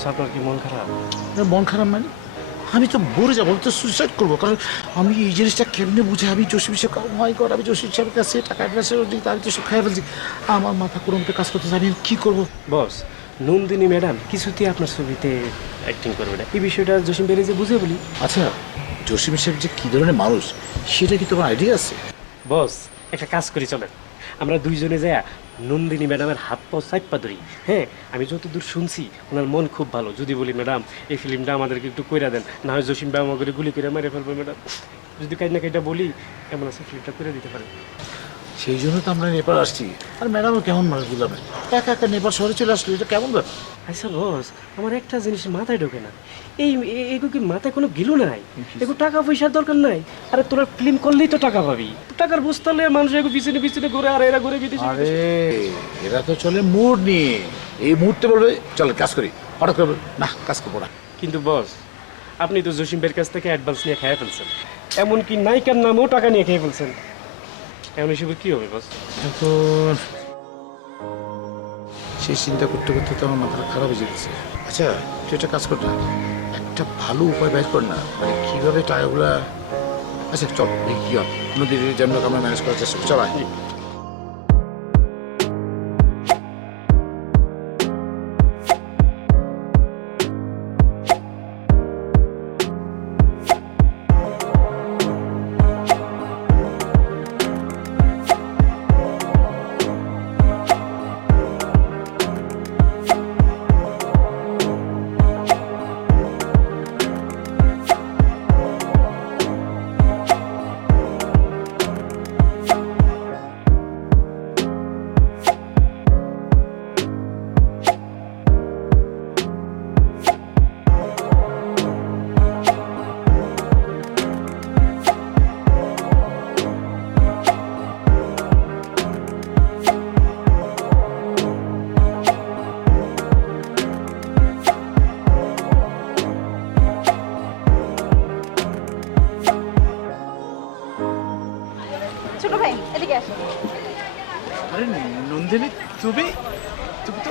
বস আপনার কি মন খারাপ? মন খারাপ মানে আমি তো মরে যাবো, আমি তো সুইসাইড করবো। কারণ আমি এই জিনিসটা কেমনে বুঝে আমি জসিম সাহেব মাই গড, আমি জসিম সাহেবের কাছে টাকা অ্যাডভান্স দিই, আমি তো সব খাই ফেলছি। আমার মাথা কোনো মতো কাজ করতেছে, আমি কী করবো? বস নন্দিনী ম্যাডাম কিছুতেই আপনার ছবিতে অ্যাক্টিং করবে না, এই বিষয়টা জসিম ভাইরে যে বুঝে বলি। আচ্ছা, জসিম সাহেব যে কী ধরনের মানুষ সেটা কি তোমার আইডিয়া আছে? বস একটা কাজ করি চলেন, আমরা দুইজনে যাইয়া নন্দিনী ম্যাডামের হাত পাও চাইপা ধরি। হ্যাঁ, আমি যতদূর শুনছি ওনার মন খুব ভালো। যদি বলি ম্যাডাম এই ফিল্মটা আমাদেরকে একটু কইরা দেন, না হয় জসিম ভাই আমাকে গুলি করে মেরে ফেলবো ম্যাডাম, যদি কাজ না কাজটা বলি এমন আছে ফিল্মটা করে দিতে পারে। সেই জন্য তো আমরা নেপাল আসছি। আর ম্যাডামও কেমন মানুষ বুঝলাম না, একা একা নেপাল শহরে চলে আসলো, এটা কেমন ব্যাপার? আচ্ছা বস, আমার একটা জিনিস মাথায় ঢোকে না, এগুলো কি মাথায় কোনো গিলু নাই? এগুলো টাকা পয়সার দরকার নাই। আরে তোরা ফিল্ম করলেই তো টাকা পাবি, টাকার বুঝতে হলে মানুষ এগুলো পিছনে পিছনে ঘুরে, আর এরা ঘুরে বিদেশে। আরে এরা তো চলে মুড নিয়ে, এই মুহূর্তে বলবে চলো কাজ করি, হঠাৎ করবে না কাজ করবো না। কিন্তু বস আপনি তো জসিম ভাইয়ের কাছ থেকে অ্যাডভান্স নিয়ে খেয়ে ফেলছেন, এমনকি নায়িকার নামেও টাকা নিয়ে খেয়ে ফেলছেন। এমন হিসেবে কি হবে বস? এখন সেই চিন্তা করতে করতে তো আমার মাথাটা খারাপ হয়ে গেছে। আচ্ছা তুই একটা কাজ কর না, একটা ভালো উপায় বের কর না, মানে কীভাবে টাকাগুলা। আচ্ছা চল দেখি কি হয়, নদীর যেমন আমরা ম্যানেজ করার চেষ্টা করি, চল আয়। ছোট ভাই এদিকে আসো। আরে নন্দিনী, তুমি তুমি তো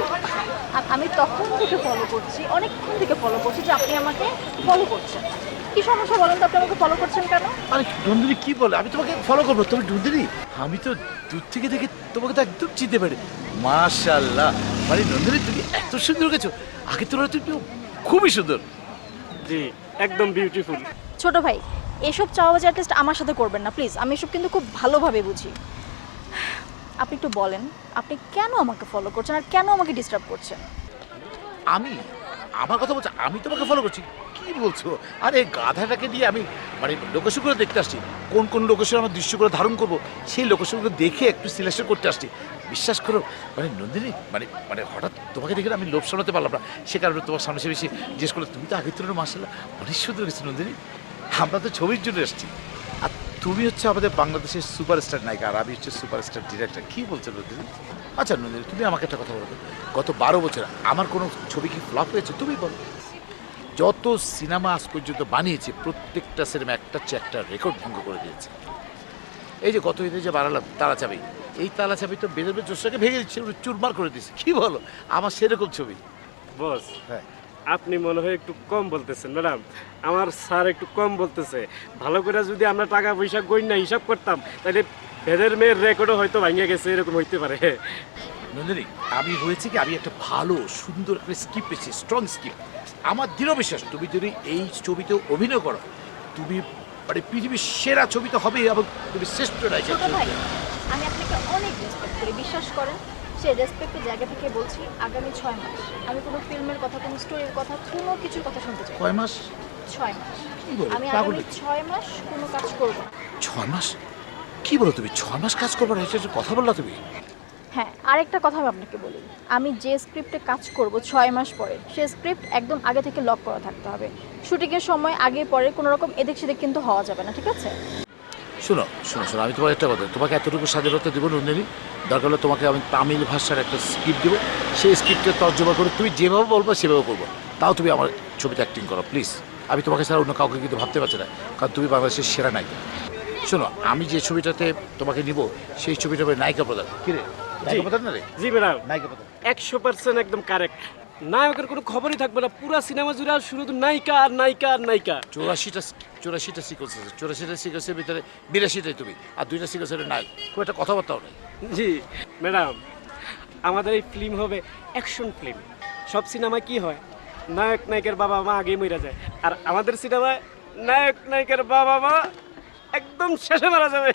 আমি তখন থেকে ফলো করছি, অনেকক্ষণ থেকে ফলো করছি যে আপনি আমাকে ফলো করছেন। কি সমস্যা বলেন তো, আপনি আমাকে ফলো করছেন কেন? আরে নন্দিনী কি বলে, আমি তোমাকে ফলো করবো? তুমি নন্দিনী, আমি তো দূর থেকে দেখে তোমাকে তো একদম চিনতে পারি। মাশাআল্লাহ, মানে নন্দিনী তুমি এত সুন্দর গেছো, আগে তুলনায় তুমি খুবই সুন্দর। জি একদম বিউটিফুল। ছোট ভাই এসব চাওয়াবাজি অ্যাটলিস্ট আমার সাথে করবেন না প্লিজ, আমি এসব কিন্তু খুব ভালোভাবে বুঝি। আপনি একটু বলেন আপনি কেন আমাকে ফলো করছেন আর কেন আমাকে ডিস্টার্ব করছেন? আমি আমার কথা বলছি, আমি তোমাকে ফলো করছি? কি বলছো? আরে গাধাটাকে দিয়ে আমি মানে লোকেশনগুলো দেখতে আসছি, কোন কোন লোকেশন আমার দৃশ্যগুলো ধারণ করবো সেই লোকেশনগুলো দেখে একটু সিলেকশন করতে আসছি। বিশ্বাস করো মানে নন্দিনী, মানে মানে হঠাৎ তোমাকে দেখে আমি লোভ সামলাতে পারলাম না, সে কারণে তোমার সামনে এসে বেশি জিজ্ঞেস করলো। তুমি তো আগের তুলনায় মাশাআল্লাহ অনেক সুন্দর গেছো নন্দিনী, আমরা তো ছবির জন্য এসেছি। আর তুমি হচ্ছে আমাদের বাংলাদেশের সুপারস্টার নায়িকা, আর আমি হচ্ছে সুপারস্টার ডিরেক্টর। কি বলছো নন্দিনী? আচ্ছা নন্দিনী, তুমি আমাকে একটা কথা বলো তো, গত 12 বছর আমার কোনো ছবি কি ফ্লপ হয়েছে? তুমি বলো। যত সিনেমা আজ পর্যন্ত বানিয়েছে প্রত্যেকটা সিনেমা একটা চেয়ে একটা রেকর্ড ভঙ্গ করে দিয়েছে। এই যে গত ঈদে যে বানালাম তালাচাবি, এই তালাচাবি তো বেদবের জোশটাকে ভেঙে দিচ্ছে, চুরমার করে দিচ্ছে। কি বলো? আমার সেরকম ছবি। বস হ্যাঁ, আপনি মনে হয় একটু কম বলতেছেন ম্যাডাম, আমার স্যার একটু কম বলতেছে। ভালো করে যদি আমরা টাকা পয়সা গই না হিসাব করতাম তাহলে ভেদের মেয়ের রেকর্ডও হয়তো ভাঙিয়ে গেছে, এরকম হইতে পারে। নন্দিনী আমি হয়েছে কি, আমি একটা ভালো সুন্দর একটা স্ক্রিপ্ট পেয়েছি, স্ট্রং স্ক্রিপ্ট। আমার দৃঢ় বিশ্বাস তুমি যদি এই ছবিতে অভিনয় করো, তুমি মানে পৃথিবীর সেরা ছবি তো হবেই, এবং তুমি শ্রেষ্ঠ নায়িকা। ছোট ভাই আমি আপনাকে অনেক রেসপেক্ট করি, বিশ্বাস করেন। সেই রেসপেক্টের জায়গা থেকে বলছি আগামী 6 মাস আমি কোনো ফিল্মের কথা, কোনো স্টোরির কথা, কোনো কিছুর কথা শুনতে চাই। কয় মাস? 6 মাস। কি বলো? আমি পাগল আগামী নাকি? 6 মাস কোনো কাজ করব না। 6 মাস? কি বলো তুমি? 6 মাস কাজ করবে না, এটা একটা কথা বললা তুমি? হ্যাঁ, আরেকটা কথা আমি আপনাকে বলি, আমি যে স্ক্রিপ্টে কাজ করব 6 মাস পরে সেই স্ক্রিপ্ট একদম আগে থেকে লক করা থাকতে হবে। শুটিংয়ের সময় আগে পরে কোনো রকম এদিক সেদিক কিন্তু হওয়া যাবে না, ঠিক আছে? শোনো শোনো শোনো, আমি তোমার একটা কথা, তোমাকে এতটুকু স্বাধীনতা দেবো নন্দিনী, দরকার হলে তোমাকে আমি তামিল ভাষার একটা স্ক্রিপ্ট দেবো, সেই স্ক্রিপ্টে তর্জমা করে তুমি যেভাবে বলবো সেভাবে করবো, তাও তুমি আমার ছবিতে অ্যাক্টিং করো প্লিজ। আমি তোমাকে ছাড়া অন্য কাউকে কিন্তু ভাবতে পারছি না, কারণ তুমি বাংলাদেশের সেরা নায়িকা। শোনো, আমি যে ছবিটাতে তোমাকে নিব সেই ছবিটা হবে নায়িকা প্রধান। কি রে, নায়িকা প্রধান না রে? জি ম্যাডাম, নায়িকা প্রধান। 100% একদম কারেক্ট। নায়কের কোনো খবরই থাকবে না, পুরা সিনেমা জুড়ে আর শুধু নায়িকা আর নায়িকা আর নায়িকা। 84টা সিকোয়েন্স আছে, 84টা সিকোয়েন্সের ভিতরে 82টাই তুমি, আর 2টা সিকোয়েন্সের নায়ক। খুব একটা কথাবার্তাও নেই। জি ম্যাডাম, আমাদের এই ফিল্ম হবে অ্যাকশন ফিল্ম। সব সিনেমায় কি হয়, নায়ক নায়িকার বাবা মা আগে মরে যায়, আর আমাদের সিনেমায় নায়ক নায়িকার বাবা মা একদম শেষে মারা যাবে।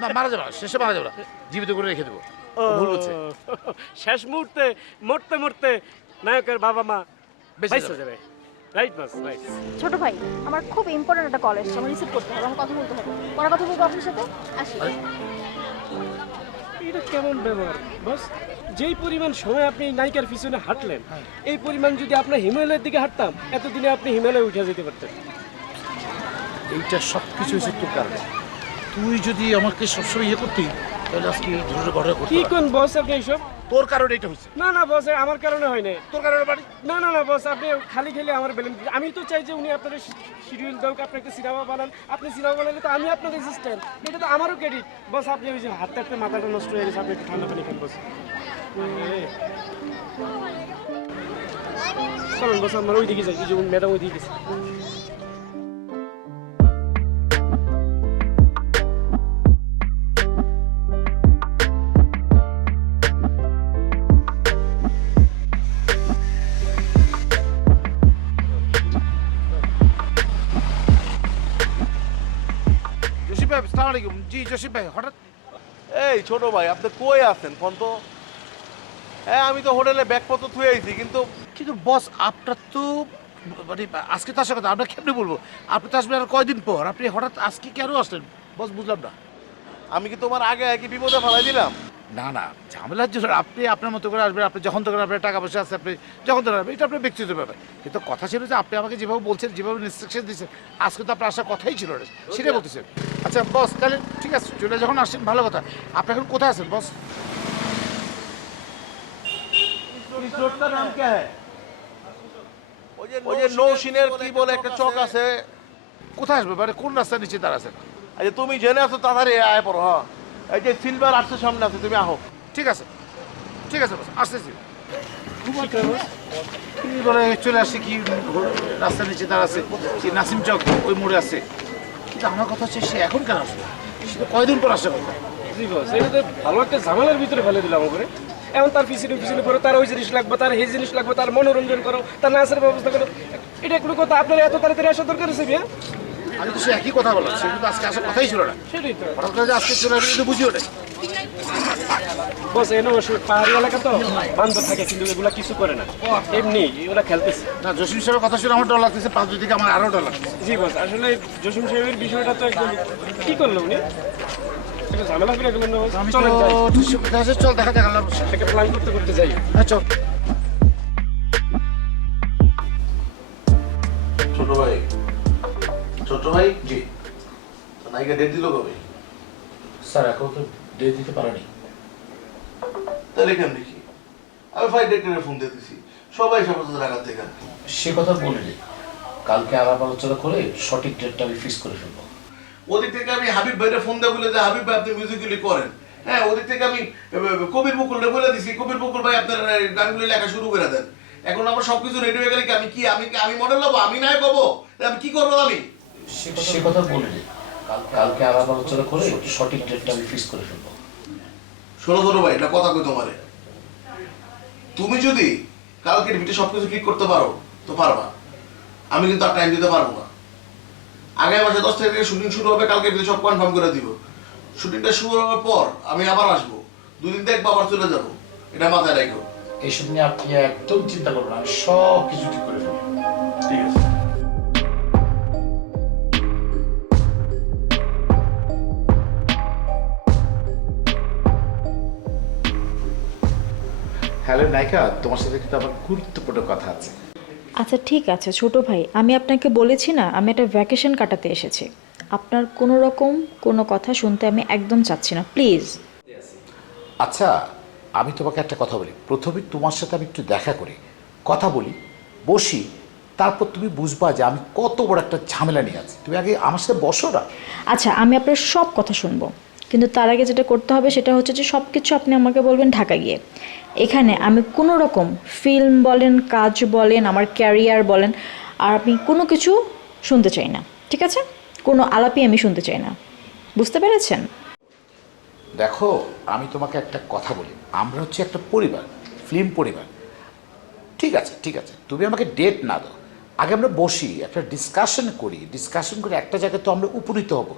না, মারা যাবে না, শেষে মারা যাবে না, জীবিত করে রেখে দেবো। ও, ভুল হচ্ছে। শেষ মুহূর্তে মরতে মরতে নায়কের বাবা মা বেঁচে বেঁচে যাবে। যাবে। রাইট বাস, রাইট। ছোট ভাই, আমার খুব ইম্পর্টেন্ট একটা কল এসেছে, আমার রিসিভ করতে হবে, আমার কথা বলতে হবে। পরে কথা বলবো আপনার সাথে, আসি। এটা কেমন ব্যবহার বস? যেই পরিমাণ সময় আপনি এই নায়িকার পিছনে হাঁটলেন, এই পরিমাণ যদি আপনার হিমালয়ের দিকে হাঁটতাম, এতদিনে আপনি হিমালয়ে উঠে যেতে পারতেন। এইটা সব কিছু হয়েছে তোর কারণে। তুই যদি আমাকে সবসময় ইয়ে করতি, তাহলে আজকে এই ধরনের ঘটনা কি করতে কোন বস আপনি এইসব? তোর কারণে এটা হয়েছে। না না বস, আমার কারণে হয় না। তোর কারণে বাড়ি। না না না বস, আপনি খালি খেলে আমার বেলেন। আমি তো চাই যে উনি আপনার শিডিউল দাও, আপনি একটা সিনেমা বানান। আপনি সিনেমা বানালে তো আমি আপনার অ্যাসিস্ট্যান্ট, এটা তো আমারও ক্রেডিট। বস আপনি ওই যে হাতে হাতে মাথাটা নষ্ট হয়ে গেছে, আপনি একটু ঠান্ডা পানি খান বস। চলুন বস, আমার ওই দিকে যাই, এই যে ম্যাডাম ওই দিকে গেছে। জসিম ভাই, আসসালামু আলাইকুম। জি জসিম ভাই, হঠাৎ এই ছোট ভাই, আপনি কই আছেন কোন তো? হ্যাঁ, আমি তো হোটেলে ব্যাগপত্র থুয়ে আইছি, কিন্তু কিন্তু বস আপনার তো মানে আজকে তো আসার কথা, আমরা কেমনি বলবো? আপনি তো আসবেন আর কয়দিন পর, আপনি হঠাৎ আজকে কেন আসলেন বস, বুঝলাম না। আমি কি তোমার আগে একই বিপদে ফেলাই দিলাম? না না, ঝামেলার জন্য আপনি আপনার মতো করে আসবেন, আপনি যখন তখন আপনার টাকা পয়সা আছে, আপনি যখন তখন আসবেন, এটা আপনার ব্যক্তিগত ব্যাপার। কিন্তু কথা ছিল যে আপনি আমাকে যেভাবে বলছেন, যেভাবে ইনস্ট্রাকশন দিচ্ছেন, আজকে তো আপনার আসার কথাই ছিল না, সেটাই বলতেছেন। আচ্ছা বস, তাহলে ঠিক আছে, চলে যখন আসছেন ভালো কথা। আপনি এখন কোথায় আছেন বস? इस रोड का नाम क्या है? ওই যে নৌসিনের কি বলে একটা চক আছে। কোথায় আসবে মানে কোন রাস্তার নিচে দাঁড়াচ্ছেন? আচ্ছা, তুমি জেনে আছো, তাড়াতাড়ি আয় পড়ো। হ্যাঁ, এই যে সিলভার আর্টস সামনে আছে, তুমি আহো। ঠিক আছে, ঠিক আছে বস, আসতেছি। কি বলে চলে আসছে, কি রাস্তার নিচে দাঁড়াচ্ছে, কি নাসিম চক ওই মোড়ে আছে। কিন্তু আমার কথা হচ্ছে, সে এখন কেন আসবে? সে তো কয়দিন পর আসছে কথা। জি বস, এটা তো ভালো একটা ঝামেলার ভিতরে ফেলে দিলাম করে। এখন তার পিছনে পিছনে করো, তার ওই জিনিস লাগবে, তার এই জিনিস লাগবে, তার মনোরঞ্জন করো, তার নাচের ব্যবস্থা করো। এটা কোনো কথা? আপনার এত তাড়াতাড়ি আসার দরকার আছে বিয়া? আমি তো সে একই কথা বললাম, সে কিন্তু আজকে আসার কথাই ছিল না। সেটাই তো হঠাৎ করে যে আজকে চলে আসবে, কিন্তু বুঝিও না। বস, এনে পাহাড়ি এলাকা তো বান্ধব থাকে, কিন্তু এগুলা কিছু করে না, এমনি ওরা খেলতেছে। না, জসিম সাহেবের কথা শুনে আমার ডর লাগতেছে, পাঁচ দিকে আমার আরও ডর লাগতেছে। জি বস, আসলে জসিম সাহেবের বিষয়টা তো একদম কি করলো উনি, একটা ঝামেলা করে গেলেন না বস? আমি চলেন যাই, তো ঠিক কোথায় আছে, চল দেখা দেখালাম। একটা প্ল্যান করতে করতে যাই। হ্যাঁ চল। ছোট ভাই, ছোট ভাই, জি নায়িকা ডেট দিল কবে? স্যার, এখন তো ডেট দিতে পারেনি। তাহলে কেন দেখি, আমি ফ্লাইট ডিরেক্টরে ফোন দিয়ে দিছি, সবাই সমস্ত ঢাকা থেকে। সে কথা বলিনি, কালকে আলাপ আলোচনা করে সঠিক ডেটটা আমি ফিক্স করে ফেলবো। ওদিক থেকে আমি হাবিব ভাইরে ফোন দিয়ে বলে যে হাবিব ভাই আপনি মিউজিক্যালি করেন। হ্যাঁ, ওদিক থেকে আমি কবির বকুলরে বলে দিছি, কবির বকুল ভাই আপনার গানগুলি লেখা শুরু করে দেন। এখন আমার সবকিছু রেডি হয়ে গেলে কি আমি কি আমি মডেল হবো? আমি নাই পাবো, আমি কি করবো? আমি সে কথা বলিনি, কালকে আলাপ আলোচনা করে সঠিক ডেটটা আমি ফিক্স করে ফেলবো। ষোলো ছোট ভাই, এটা কথা কই তোমারে, তুমি যদি কালকের ভিতরে সবকিছু ঠিক করতে পারো তো পারবা, আমি কিন্তু আর টাইম দিতে পারবো না। আগামী মাসে 10 তারিখ থেকে শুটিং শুরু হবে, কালকের ভিতরে সব কনফার্ম করে দিব। শুটিংটা শুরু হওয়ার পর আমি আবার আসবো, দুদিন দেখবো, আবার চলে যাবো, এটা মাথায় রাখো। এইসব নিয়ে আপনি একদম চিন্তা করবেন, আমি সব কিছু ঠিক করে ফেলবো। ঠিক আছে। হ্যালো নায়িকা, তোমার সাথে কিন্তু আমার গুরুত্বপূর্ণ কথা আছে। আচ্ছা ঠিক আছে ছোট ভাই, আমি আপনাকে বলেছি না আমি একটা ভ্যাকেশন কাটাতে এসেছি। আপনার কোনো রকম কোনো কথা শুনতে আমি একদম চাচ্ছি না, প্লিজ। আচ্ছা, আমি তোমাকে একটা কথা বলি, প্রথমে তোমার সাথে আমি একটু দেখা করি, কথা বলি, বসি, তারপর তুমি বুঝবা যে আমি কত বড় একটা ঝামেলা নিয়ে আছি। তুমি আগে আমার সাথে বসো না। আচ্ছা, আমি আপনার সব কথা শুনবো, কিন্তু তার আগে যেটা করতে হবে সেটা হচ্ছে যে সব কিছু আপনি আমাকে বলবেন ঢাকা গিয়ে। এখানে আমি কোনো রকম ফিল্ম বলেন, কাজ বলেন, আমার ক্যারিয়ার বলেন, আর আমি কোনো কিছু শুনতে চাই না, ঠিক আছে? কোনো আলাপই আমি শুনতে চাই না, বুঝতে পেরেছেন? দেখো, আমি তোমাকে একটা কথা বলি, আমরা হচ্ছে একটা পরিবার, ফিল্ম পরিবার। ঠিক আছে, ঠিক আছে, তুমি আমাকে ডেট না দাও, আগে আমরা বসি, একটা ডিসকাশন করি, ডিসকাশন করে একটা জায়গায় তো আমরা উপনীত হব,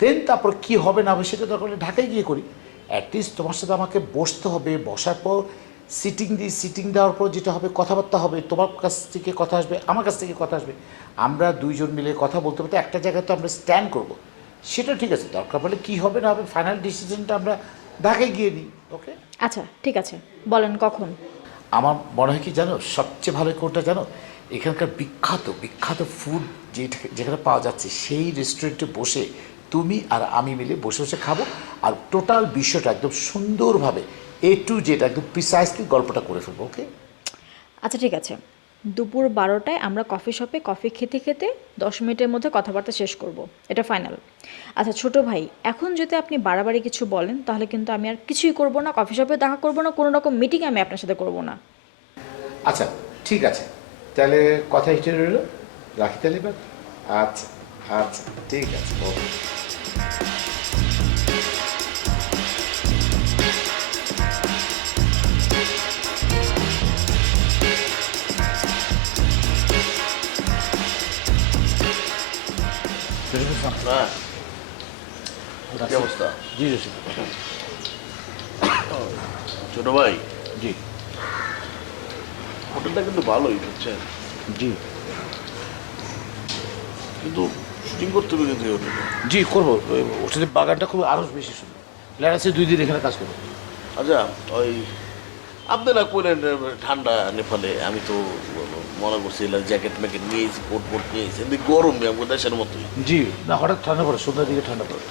দেন তারপর কি হবে না হবে সেটা দরকার হলে ঢাকায় গিয়ে করি। অ্যাটলিস্ট তোমার সাথে আমাকে বসতে হবে, বসার পর সিটিং দেওয়ার পর যেটা হবে, কথাবার্তা হবে, তোমার কাছ থেকে কথা আসবে, আমার কাছ থেকে কথা আসবে, আমরা দুইজন মিলে কথা বলতে বলতে একটা জায়গায় তো আমরা স্ট্যান্ড করব, সেটা ঠিক আছে। দরকার পড়লে কী হবে না হবে ফাইনাল ডিসিশনটা আমরা ঢাকায় গিয়ে নিই। ওকে, আচ্ছা ঠিক আছে, বলেন কখন? আমার মনে হয় কি জানো, সবচেয়ে ভালো কোনটা জানো, এখানকার বিখ্যাত বিখ্যাত ফুড যেখানে পাওয়া যাচ্ছে সেই রেস্টুরেন্টে বসে তুমি আর আমি মিলে বসে বসে খাবো, আর টোটাল বিষয়টা একদম সুন্দরভাবে A to Z একদম প্রিসাইসলি গল্পটা করে ফেলবো। ওকে, আচ্ছা ঠিক আছে, দুপুর 12টায় আমরা কফি শপে কফি খেতে খেতে 10 মিনিটের মধ্যে কথাবার্তা শেষ করব, এটা ফাইনাল। আচ্ছা ছোট ভাই, এখন যদি আপনি বাড়াবাড়ি কিছু বলেন তাহলে কিন্তু আমি আর কিছুই করব না, কফি শপে দেখা করব না, কোনো রকম মিটিং আমি আপনার সাথে করব না। আচ্ছা ঠিক আছে, তাহলে কথা হিসেবে রইল, রাখি তাহলে এবার। আচ্ছা আচ্ছা ঠিক আছে, ওকে। হ্যাঁ কি অবস্থা? জি রসিদ, ছোট ভাই, জি হোটেলটা কিন্তু ভালোই বুঝছেন, জি কিন্তু শুটিং করতে হবে কিন্তু এই হোটেলে। জি করবো, ওষুধের বাগানটা খুব আরও বেশি সুন্দর, প্ল্যান আছে 2 দিন এখানে কাজ করবো। আচ্ছা ওই আপনি না কইলেন ঠান্ডা নেপালে, আমি তো মনে করছি জ্যাকেট ম্যাকেট নিয়েছি, কোট ফোট নিয়েছি, কিন্তু গরম আমাদের দেশের মতোই। জি না, হঠাৎ ঠান্ডা পড়ে, সন্ধ্যার দিকে ঠান্ডা পড়ে।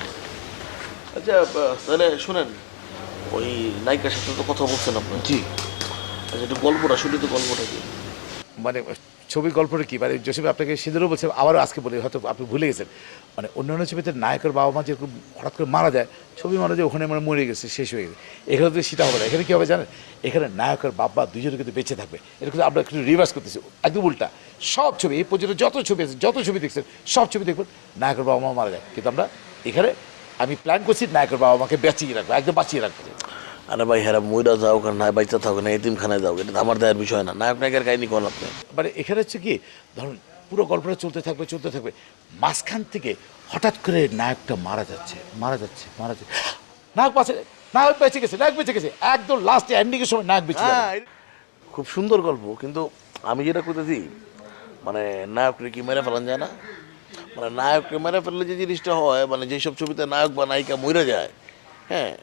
আচ্ছা তাহলে শোনেন, ওই নায়িকার সাথে তো কথা বলছেন আপনি। জি আচ্ছা একটু গল্পটা শুনি তো, গল্পটা কি? মানে ছবির গল্পটা কি, মানে জসিম আপনাকে সেদিনও বলছে, আবারও আজকে বলি, হয়তো আপনি ভুলে গেছেন, মানে অন্যান্য ছবিতে নায়কের বাবা মা যেরকম হঠাৎ করে মারা যায়, ছবি মারা যায় ওখানে মানে মরে গেছে, শেষ হয়ে গেছে। এখানে তো সেটা হবে না, এখানে কী হবে জানেন, এখানে নায়কের বাবা দুজনে কিন্তু বেঁচে থাকবে, এটা কিন্তু আমরা একটু রিভার্স করতেছি, একদম উল্টা। সব ছবি এই পর্যন্ত যত ছবি আছে, যত ছবি দেখছেন, সব ছবি দেখবেন নায়কের বাবা মা মারা যায়, কিন্তু আমরা এখানে আমি প্ল্যান করছি নায়কের বাবা মাকে বাঁচিয়ে রাখবো, একদম বাঁচিয়ে রাখবো। আরে ভাই হ্যাঁ, মইরা যাও কারণ না বাইচা থাকো না, এতিমখানায় যাও, এটা তো আমার দেওয়ার বিষয় না। নায়ক নায়কের কাহিনী কোন আপনি? মানে এখানে হচ্ছে কি, ধরুন পুরো গল্পটা চলতে থাকবে চলতে থাকবে, মাঝখান থেকে হঠাৎ করে নায়কটা মারা যাচ্ছে মারা যাচ্ছে মারা যাচ্ছে, নায়ক বাঁচে, নায়ক বেঁচে গেছে, নায়ক বেঁচে গেছে, একদম লাস্টে এন্ডিংয়ের সময় নায়ক বেঁচে গেল। হ্যাঁ, খুব সুন্দর গল্প, কিন্তু আমি যেটা করতেছি মানে নায়ককে কি মেরে ফেলান যায় না? মানে নায়ককে মেরে ফেললে যে জিনিসটা হয়, মানে যেসব ছবিতে নায়ক বা নায়িকা মরে যায়, হ্যাঁ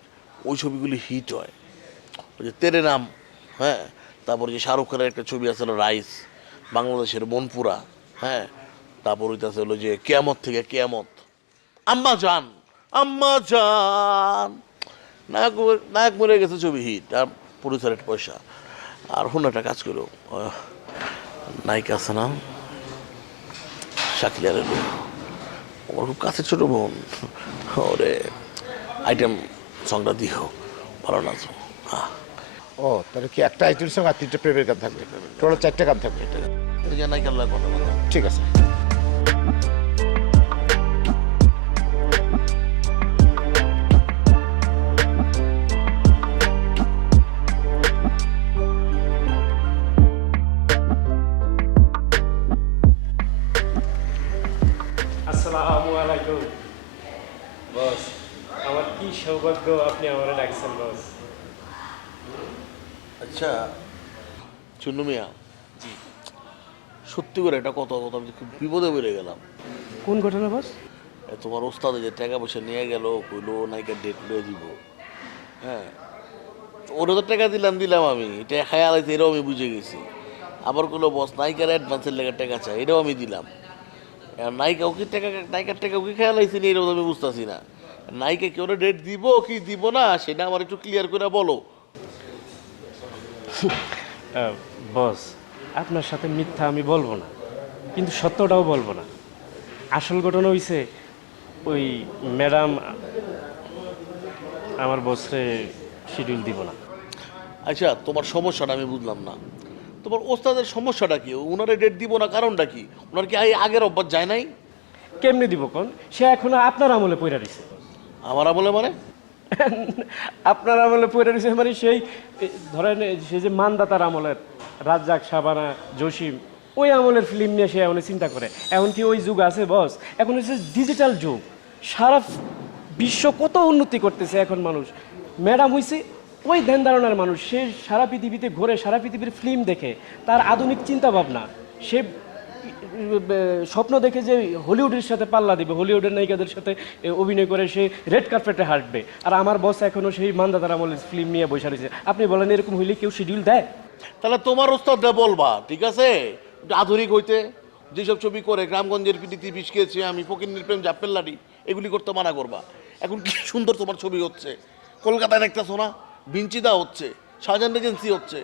ওই ছবিগুলি হিট হয়। ওই যে তেরে নাম, হ্যাঁ, তারপরে যে শাহরুখ খানের একটা ছবি আছে হলো রাইস, বাংলাদেশের মনপুরা, হ্যাঁ, তারপর ওইটাছে হলো যে কেয়ামত থেকে কেয়ামত, আম্মা জান, আম্মা জান, নায়ক নায়ক মরে গেছে, ছবি হিট, আর প্রডিউসারের পয়সা। আর হন একটা কাজ করো, নায়িকা আছে না শাকিলা রেলু, আমার খুব কাছে ছোট বোন, ওরে আইটেম সংটা দিও, ভালো নাচো। হ্যাঁ, ও তাহলে কি একটা আইটেম সঙ্গে আর 3টে প্রেমের গান থাকবে, টোটাল 4টে গান থাকবে। ওই যে নায়িকার লাগে কথা বলো। ঠিক আছে। আসসালামু আলাইকুম বস, আমার কি সৌভাগ্য আপনি আমারে ডাকছেন বস। আচ্ছা চুন্নু মিয়া, জি সত্যি করে একটা কথা কথা, আমি খুব বিপদে বেড়ে গেলাম। কোন ঘটনা বস? তোমার ওস্তাদে যে টাকা পয়সা নিয়ে গেল, কইলো নায়িকার ডেট লয়ে দিব, হ্যাঁ, ওরা তো টাকা দিলাম আমি, এটা খেয়াল আছে, এটাও আমি বুঝে গেছি। আবার কইলো বস নায়িকার অ্যাডভান্সের লেগে টাকা চাই, এটাও আমি দিলাম। নায়িকা ওকে টাকা, নায়িকার টাকা ওকে খেয়াল আইসি না, এটাও আমি বুঝতেছি না। নায়িকা কি ওরা ডেট দিব কি দিব না, সেটা আমার একটু ক্লিয়ার করে বলো। বস আপনার সাথে মিথ্যা আমি বলবো না, কিন্তু সত্যটাও বলবো না। আসল ঘটনা হইছে ওই ম্যাডাম আমার বসরে শিডিউল দিব না। আচ্ছা তোমার সমস্যাটা আমি বুঝলাম না, তোমার ওস্তাদের সমস্যাটা কি? ওনারে ডেট দিব না কারণটা কি? ওনার কি আগের অভ্যাস যায় নাই? কেমনে দিব কোন, সে এখনো আপনার আমলে পইরা দিছে। আমার আমলে মানে? আপনার আমলে পইরা দিছে মানে সেই ধরেন সে যে মানদাতার আমলের রাজ্জাক, শাবানা, জসিম, ওই আমলের ফিল্ম নিয়ে সে এখন চিন্তা করে। এখন কি ওই যুগ আছে বস? এখন হচ্ছে ডিজিটাল যুগ, সারা বিশ্ব কত উন্নতি করতেছে এখন মানুষ। ম্যাডাম হইছে ওই ধ্যান ধারণার মানুষ, সে সারা পৃথিবীতে ঘুরে, সারা পৃথিবীর ফিল্ম দেখে, তার আধুনিক চিন্তা ভাবনা। সে স্বপ্ন দেখে যে হলিউডের সাথে পাল্লা দিবে, হলিউডের নায়িকাদের সাথে অভিনয় করে সে রেড কার্পেটে হাঁটবে। আর আমার বস এখনো সেই মান্দাতার আমলের ফিল্ম নিয়ে বসে রয়েছে। আপনি বলেন এরকম হইলে কেউ শিডিউল দেয়? তাহলে তোমার ওস্তাদরা বলবা, ঠিক আছে, একটু আধুনিক হইতে। যেসব ছবি করে গ্রামগঞ্জের পিটিতে বিষ খেয়েছি আমি, ফকিন্নির প্রেম, জাপ্পেল্লাডি, এগুলি করতে মানা করবা। এখন কি সুন্দর তোমার ছবি হচ্ছে, কলকাতায় দেখতেছো না, বিঞ্চিদা হচ্ছে, শাহজাহান রেজেন্সি হচ্ছে,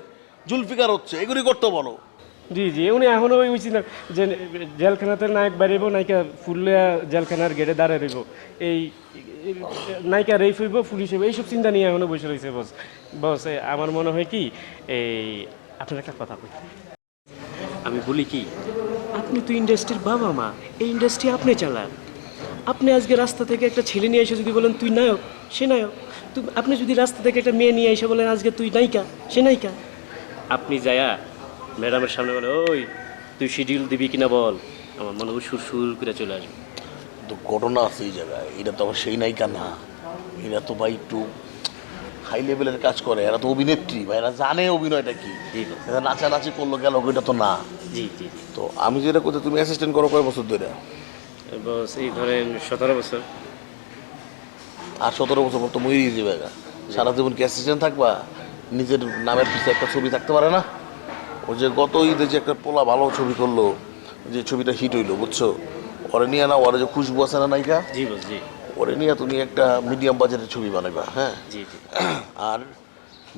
জুলফিকার হচ্ছে, এগুলি করতে বলো। জি জি, উনি এখনো ওই চিন্তা যে জেলখানাতে নায়ক বাড়িব, নায়িকা ফুললিয়া জেলখানার গেটে দাঁড়ায় রইব, এই নায়িকা রেফ হইব, পুলিশ হইব, এইসব চিন্তা নিয়ে এখনো বসে রয়েছে বস। বস আমার মনে হয় কি, এই আপনার একটা কথা বলি, আমি বলি কি, আপনি তো ইন্ডাস্ট্রির বাবা মা, এই ইন্ডাস্ট্রি আপনি চালান। আপনি আজকে রাস্তা থেকে একটা ছেলে নিয়ে এসে যদি বলেন তুই নায়ক, সে নায়ক। আপনি যদি রাস্তা থেকে একটা মেয়ে নিয়ে এসে বলেন আজকে তুই নায়িকা, সে নায়িকা। আপনি যায়া ম্যাডামের সামনে বলে ওই তুই শিডিউল দিবি কিনা বল, আমার মনে হয় সুর সুর করে চলে আসবে। তো ঘটনা আছে এই জায়গায়, এটা তো আবার সেই নায়িকা না, এরা তো ভাই একটু হাই লেভেলের কাজ করে, এরা তো অভিনেত্রী ভাই, এরা জানে অভিনয়টা কি। এরা নাচানাচি করলো গেল, ওইটা তো না। জি জি। তো আমি যেটা করতে, তুমি অ্যাসিস্ট্যান্ট করো কয় বছর ধরে? বস এই ধরেন 17 বছর। আর 17 বছর পর তো মরেই যাবে গা। সারা জীবন কি অ্যাসিস্ট্যান্ট থাকবা? নিজের নামের পিছনে একটা ছবি থাকতে পারে না? ওই যে গত ঈদে যে একটা পোলা ভালো ছবি করলো, যে ছবিটা হিট হইলো, বুঝছো, ওরে নিয়ে না, ওরে যে খুশবু আছে না নায়িকা, জি বস জি ওরে নিয়ে তুমি একটা মিডিয়াম বাজেটের ছবি বানাইবা, হ্যাঁ। জি জি আর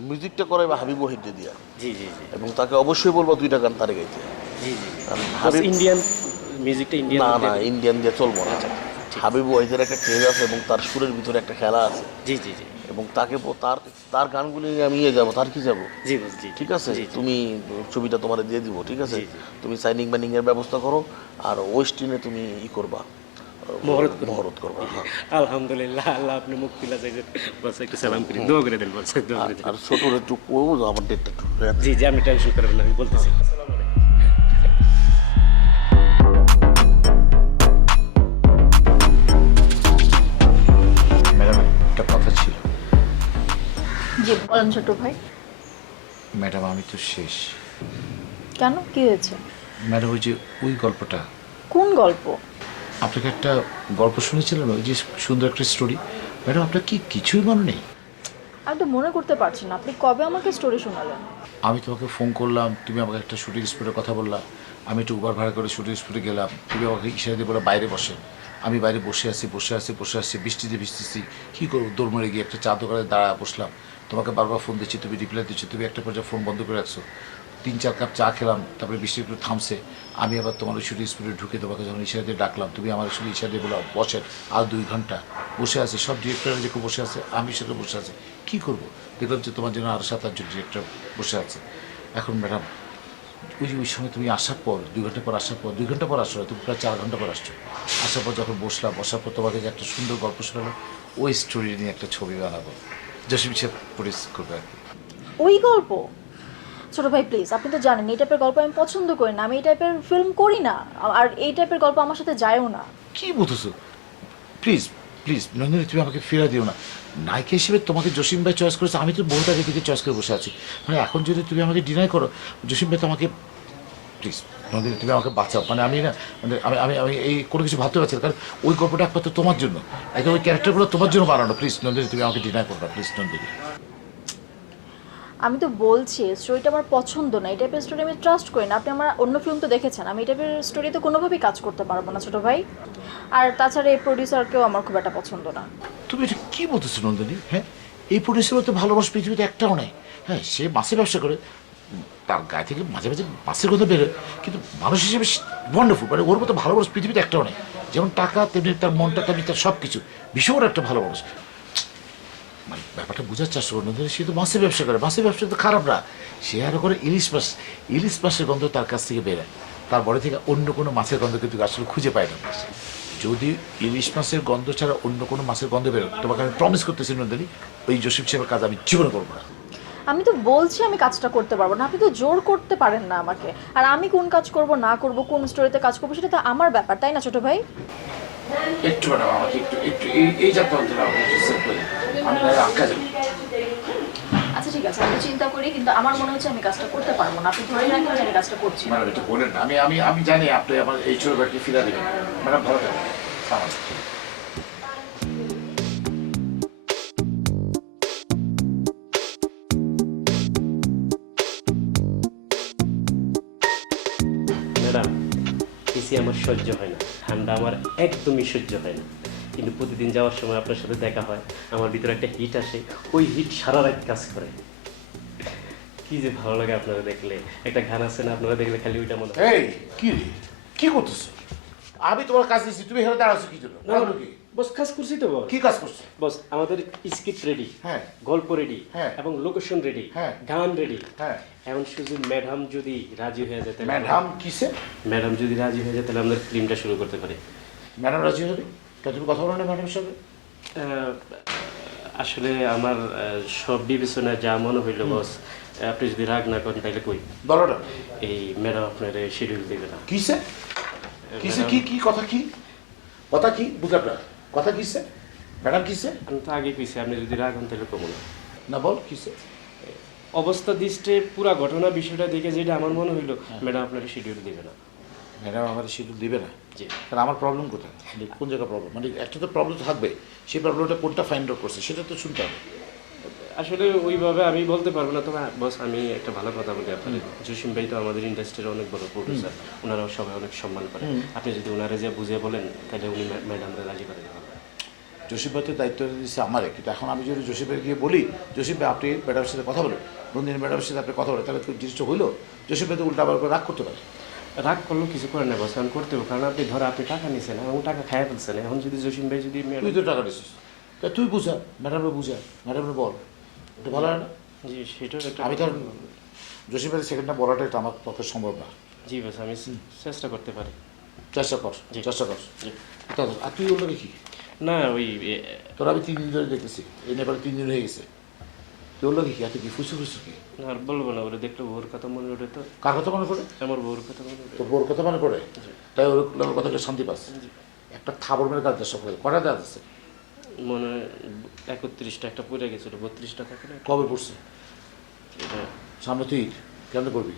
মিউজিকটা করাইবা হাবিব ওয়াহিদকে দিয়া, জি জি জি এবং তাকে অবশ্যই বলবো 2টা গান তারে গাইতে। জি জি। কারণ বস হাবিব, ইন্ডিয়ান মিউজিকটা ইন্ডিয়ান না না ইন্ডিয়ান দিয়ে চলবো না। হাবিব ওয়াহিদের একটা ক্রেজ আছে এবং তার সুরের ভিতরে একটা খেলা আছে, জি জি জি এবং তাকে তার তার গানগুলি নিয়ে আমি যাবো, তার কি যাবো। জি বস জি। ঠিক আছে, জি, জি। তুমি ছবিটা তোমার দিয়ে দিব, ঠিক আছে। জি, জি। তুমি সাইনিং বাইনিং এর ব্যবস্থা করো, আর ওয়েস্টিনে তুমি ই করবা, মহরত করবা। হ্যাঁ। আলহামদুলিল্লাহ, আল্লাহ আপনি মুখ তুলা চাইছেন বস, একটু সালাম করি, দোয়া করে দেন বস, দোয়া করে দেন। আর ছোটর একটু করবো, আমার ডেটটা একটু জি জি, আপনি টেনশন করবেন না, আমি বলতেছি। ম্যাডাম একটা কথা ছিল। জি বলেন ছোট ভাই। ম্যাডাম আমি তো শেষ। কেন, কি হয়েছে? ম্যাডাম ওই যে ওই গল্পটা, কোন গল্প? আপনাকে একটা গল্প শুনেছিলাম, ওই যে সুন্দর একটা স্টোরি। ম্যাডাম আপনার কি কিছুই মনে নেই? আমি তো মনে করতে পারছি না, আপনি কবে আমাকে স্টোরি শোনালেন? আমি তোমাকে ফোন করলাম, তুমি আমাকে একটা শুটিং স্পটের কথা বললা, আমি একটু উবার ভাড়া করে শুটিং স্পটে গেলাম, তুমি আমাকে ইশারা দিয়ে বলে বাইরে বসে। আমি বাইরে বসে আছি, বৃষ্টিতে ভিজতেছি, কী করবো, দৌড় মরে গিয়ে একটা চা দোকানে দাঁড়া বসলাম। তোমাকে বারবার ফোন দিচ্ছি, তুমি রিপ্লাই দিচ্ছ, তুমি একটা পর্যায়ে ফোন বন্ধ করে রাখছো। 3-4 কাপ চা খেলাম, তারপরে বৃষ্টি একটু থামছে, আমি আবার তোমার ওই শুটিং স্পটে ঢুকে তোমাকে যখন ইশারা দিয়ে ডাকলাম, তুমি আমার সঙ্গে ইশারা দিয়ে বলো বসেন। আর 2 ঘন্টা বসে আছে, সব ডিরেক্টররা যে বসে আছে, আমি সেটা বসে আছি, কী করবো? দেখলাম যে তোমার জন্য আরও 7-8 জন ডিরেক্টর বসে আছে। এখন ম্যাডাম ওই সময় তুমি আসার পর 2 ঘন্টা পর আসার পর, 2 ঘন্টা পর আসছো, তুমি প্রায় 4 ঘন্টা পর আসছো। আসার পর যখন বসার পর তোমাকে যে একটা সুন্দর গল্প শোনালো, ওই স্টোরি নিয়ে একটা ছবি বানাবো, জসিম সাহেব প্রডিউস করবে আর কি। ওই গল্প? ছোট ভাই প্লিজ, আপনি তো জানেন এই টাইপের গল্প আমি পছন্দ করি না, আমি এই টাইপের ফিল্ম করি না, আর এই টাইপের গল্প আমার সাথে যায়ও না। কী বলতেছো? প্লিজ প্লিজ নন্দিনী, তুমি আমাকে ফেরা দিও না। নায়িকা হিসেবে তোমাকে জসিম ভাই চয়েস করেছে, আমি তো বহুত আগে থেকে চয়েস করে বসে আছি। মানে এখন যদি তুমি আমাকে ডিনাই করো, জসিম ভাই তোমাকে, প্লিজ নন্দিনী তুমি আমাকে বাঁচাও। মানে আমি না, মানে আমি আমি আমি এই কোনো কিছু ভাবতে পারছি না, কারণ ওই গল্পটা একমাত্র তোমার জন্য, একদম ওই ক্যারেক্টারগুলো তোমার জন্য বানানো। প্লিজ নন্দিনী তুমি আমাকে ডিনাই করবা, প্লিজ নন্দিনী। আমি তো বলছি স্টোরিটা আমার পছন্দ না, এই টাইপের স্টোরি আমি ট্রাস্ট করি না। আপনি আমার অন্য ফিল্ম তো দেখেছেন, আমি এই টাইপের স্টোরিতে কোনোভাবেই কাজ করতে পারবো না ছোট ভাই। আর তাছাড়া এই প্রডিউসারকেও আমার খুব একটা পছন্দ না। তুমি এটা কী বলতেছো নন্দিনী? হ্যাঁ, এই প্রডিউসার তো ভালোবাসা পৃথিবীতে একটাও নেই। হ্যাঁ, সে মাছের ব্যবসা করে, তার গায়ে থেকে মাঝে মাঝে মাছের কথা বেরোয়, কিন্তু মানুষ হিসেবে ওয়ান্ডারফুল। মানে ওর মতো ভালোবাসা পৃথিবীতে একটাও নেই। যেমন টাকা তেমনি তার মনটা, তেমনি তার সব কিছু, ভীষণ একটা ভালো মানুষ। মানে ব্যাপারটা বোঝার চেষ্টা করুন, সে তো মাছের ব্যবসা করে, মাছের ব্যবসা তো খারাপ না, সে আরো করে ইলিশ মাছ, ইলিশ মাছের গন্ধ তার কাছ থেকে বেরোয়, তারপরে থেকে অন্য কোনো মাছের গন্ধ কিন্তু আসলে খুঁজে পায় না। যদি ইলিশ মাছের গন্ধ ছাড়া অন্য কোনো মাছের গন্ধ বেরো, তোমাকে আমি প্রমিস করতেছি নন্দিনী, ওই জসিম সাহেবের কাজ আমি জীবনে করবো না। আমি তো বলছি আমি কাজটা করতে পারবো না, আপনি তো জোর করতে পারেন না আমাকে। আর আমি কোন কাজ করব না করব, কোন স্টোরিতে কাজ করবো, সেটা তো আমার ব্যাপার, তাই না ছোট ভাই? একটু ম্যাডাম আমাকে একটু একটু এই যাত্রা অন্তরে আমি আটকা যাবো। আচ্ছা ঠিক আছে, আমি চিন্তা করি, কিন্তু আমার মনে হচ্ছে আমি কাজটা করতে পারবো না। আপনি ধরে রাখেন যে আমি কাজটা করছি না। ম্যাডাম এটা বলেন না, আমি আমি আমি জানি আপনি আমার এই ছোট ব্যাগটি ফিরা দেবেন। ম্যাডাম ভালো থাকবেন। আমার ম্যাডাম, এসি আমার সহ্য হয় না, ঠান্ডা আমার একদমই সহ্য হয় না, কিন্তু প্রতিদিন যাওয়ার সময় আপনার সাথে দেখা হয়, আমার ভিতরে একটা হিট আসে, ওই হিট সারা রাত কাজ করে। কি যে ভালো লাগে আপনারা দেখলে, একটা গান আছে না, আপনারা দেখলে খালি ওইটা মনে হয়। এই কি রে, কি করতেছো? আমি তোমার কাজ দিচ্ছি, তুমি এখানে দাঁড়াচ্ছো কি জন্য? কারণ কি? বস কাজ করছি তো বস। কি কাজ করছো? বস আমাদের স্ক্রিপ্ট রেডি, হ্যাঁ। গল্প রেডি, হ্যাঁ। এবং লোকেশন রেডি, হ্যাঁ। গান রেডি। হ্যাঁ। এখন শুধু ম্যাডাম যদি রাজি হয়ে যেত, ম্যাডাম কিসে? ম্যাডাম যদি রাজি হয়ে যেত তাহলে আমাদের ফিল্মটা শুরু করতে পারি। ম্যাডাম রাজি হবে? তা তুমি কথা বলো না ম্যাডামের সাথে? আসলে আমার সব বিবেচনায় যা মনে হইল বস, আপনি যদি রাগ না করেন তাহলে কই, বলো না। এই ম্যাডাম আপনার শিডিউল দেবে না। কিসে? কিসে? কি কি কথা কি? কথা কি? বুঝলাম না। কথা কিসে? ম্যাডাম কিসে? আমি তো আগে কইছি, আপনি যদি রাগ হন তাহলে কমো না। না বল কিসে? অবস্থা দৃষ্টে পুরা ঘটনা বিষয়টা দেখে যেটা আমার মনে হইলো, ম্যাডাম আপনার শিডিউল দেবে না। ম্যাডাম আমার শিডিউল দিবে না? জি। তাহলে আমার প্রবলেম কোথায়? মানে কোন জায়গায় প্রবলেম? মানে একটা তো প্রবলেম থাকবে, সেই প্রবলেমটা কোনটা ফাইন্ড আউট করছে সেটা তো শুনতে হবে। আসলে ওইভাবে আমি বলতে পারবো না, তবে বস আমি একটা ভালো কথা বলি আপনাদের, জসিম ভাই তো আমাদের ইন্ডাস্ট্রির অনেক বড় প্রডিউসার, ওনারাও সবাই অনেক সম্মান করে। আপনি যদি ওনারে যে বুঝে বলেন তাহলে উনি ম্যাডামরা রাজি করে দেবেন। জসিম ভাই তো দায়িত্ব দিচ্ছে আমারে, কিন্তু এখন আমি যদি জসিম ভাই গিয়ে বলি জসিম ভাই আপনি ম্যাডামের সাথে কথা বলেন, নন্দিনী ম্যাডামের সাথে আপনি কথা বলেন, তাহলে তো জিনিসটা হইলো, জসিম ভাই তো উল্টা আবার রাগ করতে পারে। রাগ করলেও কিছু করে না বস, আমি করতে হবে, কারণ আপনি ধরো আপনি টাকা নিছেন এবং টাকা খাইয়া ফেলছেন, এখন যদি জসিম ভাই যদি তুই তো টাকা দিচ্ছিস, তা তুই বুঝা, ম্যাডামরা বুঝা, ম্যাডামরা বল, এটা ভালো হয় না? জি সেটাও একটা, আমি তার জসিম ভাই সেকেন্ডটা বলাটা এটা আমার পক্ষে সম্ভব না। জি বস আমি চেষ্টা করতে পারি। চেষ্টা কর, জি। চেষ্টা কর। জি। আর তুই ওগুলো কি? না ওই তোরা আমি 3 দিন ধরে দেখতেছি, এই নেপালে 3 দিন হয়ে গেছে, তুই ওগুলো কি? এত কি ফুসু ফুসু কি? আর বলবো না, ওরা দেখলে বউর কথা মনে ওঠে তো, কার কথা মনে পড়ে? আমার বউর কথা মনে ওঠে। তোর বোর কথা মনে পড়ে? তাই ওর কথাটা শান্তি পাস? একটা থাবর মেরে কাজ সব করে কটা দেওয়া আছে? মনে হয় 31টা একটা পড়ে গেছিল, 32টা থাকে না কবে পড়ছে? এটা। সামনে তুই কেন করবি?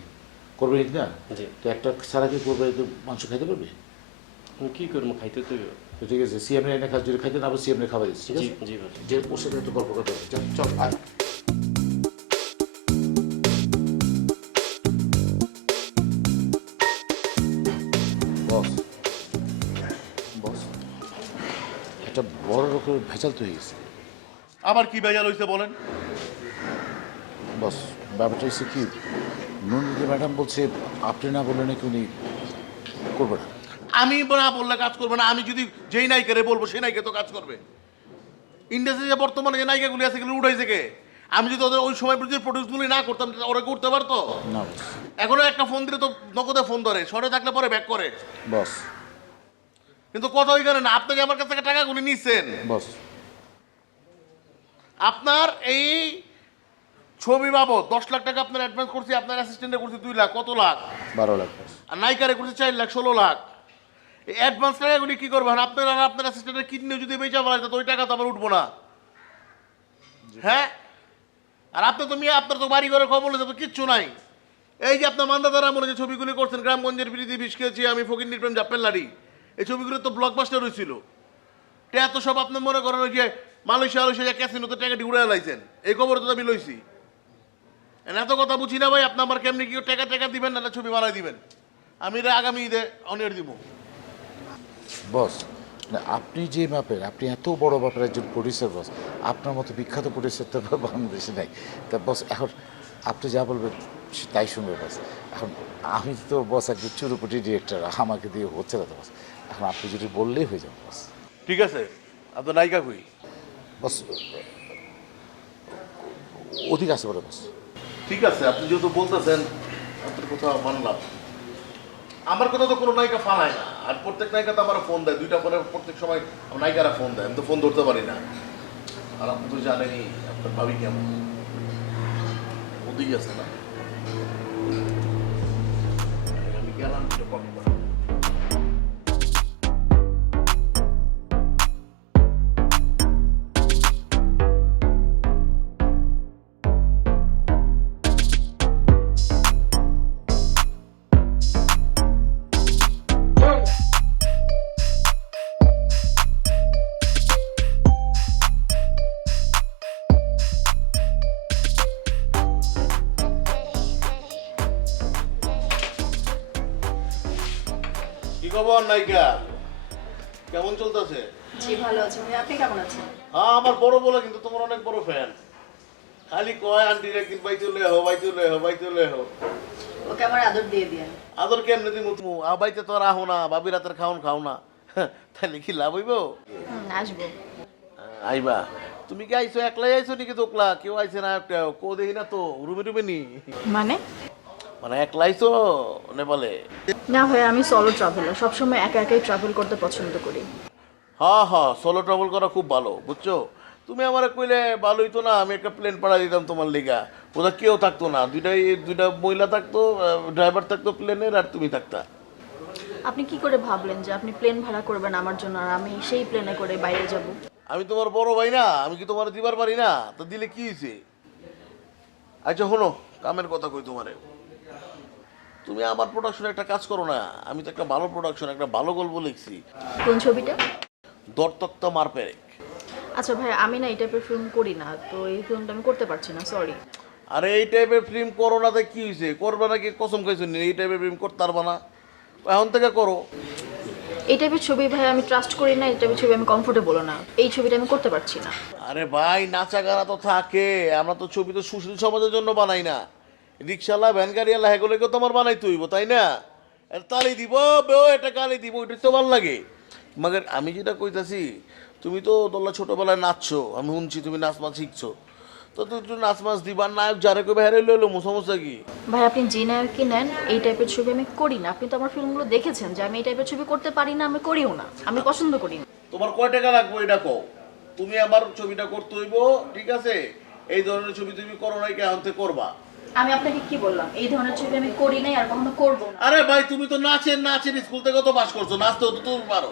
করবি না? জি। তো একটা সারা কি করবে, তো মাংস খাইতে পারবি? আমি কি করবো, খাইতে তো তো ঠিক আছে, সিএম এনে খাস, যদি খাইতে না আবার সিএম খাবার দিচ্ছি, ঠিক জি আছে? জি বস। যে ওর সাথে একটু গল্প করতে হবে, চল চল আয়। বস বস একটা বড় রকমের ভেজাল তো হয়ে গেছে। আবার কি ভেজাল হয়েছে বলেন? বস ব্যাপারটা হচ্ছে কি, নন্দিনী ম্যাডাম বলছে আপনি না বললে নাকি উনি করবে না। আমি না বললে কাজ করবে না, আমি যদি যেই নায়িকারে বলবো সেই নায়িকা তো কাজ করবে। ইন্ডাস্ট্রিতে বর্তমানে যে নায়িকাগুলি আছে এগুলো উঠাইছে কে? আমি যদি ওদের ওই সময় যদি প্রডিউসগুলি না করতাম ওরা করতে পারতো? না বস। এখনো একটা ফোন দিলে তো নগদে ফোন ধরে, শহরে থাকলে পরে ব্যাক করে। বস কিন্তু কথা ওইখানে না, আপনি যে আমার কাছ থেকে টাকাগুলি নিচ্ছেন, বস আপনার এই ছবি বাবদ 10 লাখ টাকা আপনার অ্যাডভান্স করছি, আপনার অ্যাসিস্ট্যান্টে করছি 2 লাখ, কত লাখ? 12 লাখ বস। আর নায়িকারে করছি 4 লাখ, 16 লাখ। এই অ্যাডভান্স টাকাগুলি কি করবেন? আপনার আর আপনার অ্যাসিস্ট্যান্টের কিডনি যদি বেচা ফেলা যায় তো ওই টাকা তো আবার উঠবো না। হ্যাঁ, আর আপনি তো মিয়া, আপনার তো বাড়ি ঘরে খবর তো কিচ্ছু নাই। এই যে আপনার মান্দাদার আমলে যে ছবিগুলি করছেন, গ্রামগঞ্জের প্রীতি বিষ খেয়েছি আমি, ফকির প্রেম জাপ্পেল্লারি, এই ছবিগুলো তো ব্লকবাস্টার হয়েছিল। টা তো সব আপনি মনে করেন ওই যে মালয়েশিয়া ক্যাসিনোতে টাকাটি উড়ে লাইছেন, এই খবর তো আমি লইছি। এত কথা বুঝি না ভাই, আপনি আমার কেমনি কি টাকা দিবেন না ছবি বানাই দিবেন? আমি এটা আগামী ঈদে অনিয়ার দিব। বস না, আপনি যে মাপের, আপনি এত বড় মাপের একজন প্রডিউসার বস, আপনার মতো বিখ্যাত প্রডিউসার তো বাংলাদেশে নাই। তা বস এখন আপনি যা বলবেন তাই শুনবে বস। এখন আমি তো বস একজন চুরুপুটি ডিরেক্টর, আমাকে দিয়ে হচ্ছে না তো বস। এখন আপনি যদি বললেই হয়ে যাবে বস। ঠিক আছে, আপনার নায়িকা কই? বস অধিক আসতে পারে বস। ঠিক আছে, আপনি যেহেতু বলতেছেন আপনার কথা মানলাম। আমার কথা তো কোনো নায়িকা ফালায় না, আর প্রত্যেক নায়িকা তো আমার ফোন দেয়, 2টা ফোনে প্রত্যেক সময় আমার নায়িকারা ফোন দেয়, আমি তো ফোন ধরতে পারি না। আর আপনি তো জানেনই আপনার ভাবি কেমন, ওদিকে আছে না। আমি গেলাম একটু কফি বানাবো। কি খবর নায়িকা, কেমন চলতেছে? জি ভালো আছি ভাই, আপনি কেমন আছেন? হ্যাঁ আমার বড় বলে, কিন্তু তোমার অনেক বড় ফ্যান। খালি কয় আন্টির একদিন বাইতে লয়ে হো, বাইতে লয়ে হো, বাইতে লয়ে হো। ওকে আমার আদর দিয়ে দিয়েন। আদর কেমনে দিমু তুমি? বাইতে তো আর আহো না, ভাবি রাতের খাওন খাও না, তাহলে কি লাভ হইব? আসবো। আইবা। তুমি কি আইছো একলাই আইছো নাকি তোকলা? কেউ আইছে না, কো দেখি না তো, রুমে রুমে নি। মানে? মানে একলা আইছো নেপালে? না ভাই, আমি সলো ট্রাভেলার, সবসময় একা একাই ট্রাভেল করতে পছন্দ করি। হ্যাঁ হ্যাঁ, সোলো ট্রাভেল করা খুব ভালো, বুঝছো? তুমি আমার কইলে ভালো হইতো না, আমি একটা প্লেন পাড়া দিতাম তোমার লিগা। ওটা কেউ থাকতো না, দুইটা মহিলা থাকতো, ড্রাইভার থাকতো প্লেনের, আর তুমি থাকতা। আপনি কি করে ভাবলেন যে আপনি প্লেন ভাড়া করবেন আমার জন্য আর আমি সেই প্লেনে করে বাইরে যাব? আমি তোমার বড় ভাই না, আমি কি তোমার দিবার পারি না? তো দিলে কি হয়েছে? আচ্ছা শোনো, কামের কথা কই তোমারে। তুমি আমার প্রোডাকশনে একটা কাজ করো না? আমি তো একটা ভালো প্রোডাকশন, একটা ভালো গল্প লিখছি, কোন ছবিটা? দরতক্তা মারপেরেক। আচ্ছা ভাই, আমি না এই টাইপের ফিল্ম করি না, তো এই ফিল্মটা আমি করতে পারছি না, সরি। আরে এই টাইপের ফিল্ম করো না তো কি হয়েছে? করবে নাকি কসম খাইছো নি? এই টাইপের ফিল্ম করতে পারবা না, এখন থেকে করো। এই টাইপের ছবি ভাই আমি ট্রাস্ট করি না, এই টাইপের ছবি আমি কমফোর্টেবল না, এই ছবিটা আমি করতে পারছি না। আরে ভাই, নাচা গানা তো থাকে, আমরা তো ছবি তো সুশীল সমাজের জন্য বানাই না। রিক্সাওয়ালা ভ্যান গাড়িওয়ালা হেগুলোকেও তো আমার বানাইতে হইব, তাই না? তালি দিব বেও, এটা গালি দিব, ওইটা তো ভালো লাগে। মাগের আমি যেটা কইতাছি, তুমি তো তোলা ছোটবেলায় নাচছো, আমি শুনছি তুমি নাচ নাচ শিখছো, তো তুই একটু নাচ নাচ দিবার, নায়ক যারে কবে হেরে লইলো সমস্যা কি? ভাই আপনি যে নায়ককে নেন, এই টাইপের ছবি আমি করি না। আপনি তো আমার ফিল্মগুলো দেখেছেন যে আমি এই টাইপের ছবি করতে পারি না, আমি করিও না, আমি পছন্দ করি না। তোমার কয় টাকা লাগবে এটা কও। তুমি আমার ছবিটা করতে হইব, ঠিক আছে? এই ধরনের ছবি তুমি করো নাই, এখন থেকে করবা। আমি আপনাকে কি বললাম, এই ধরনের ছবি আমি করি নাই আর কখনো করবো না। আরে ভাই, তুমি তো নাচের স্কুল থেকে তো পাস করছো, নাচতেও তো তুমি পারো।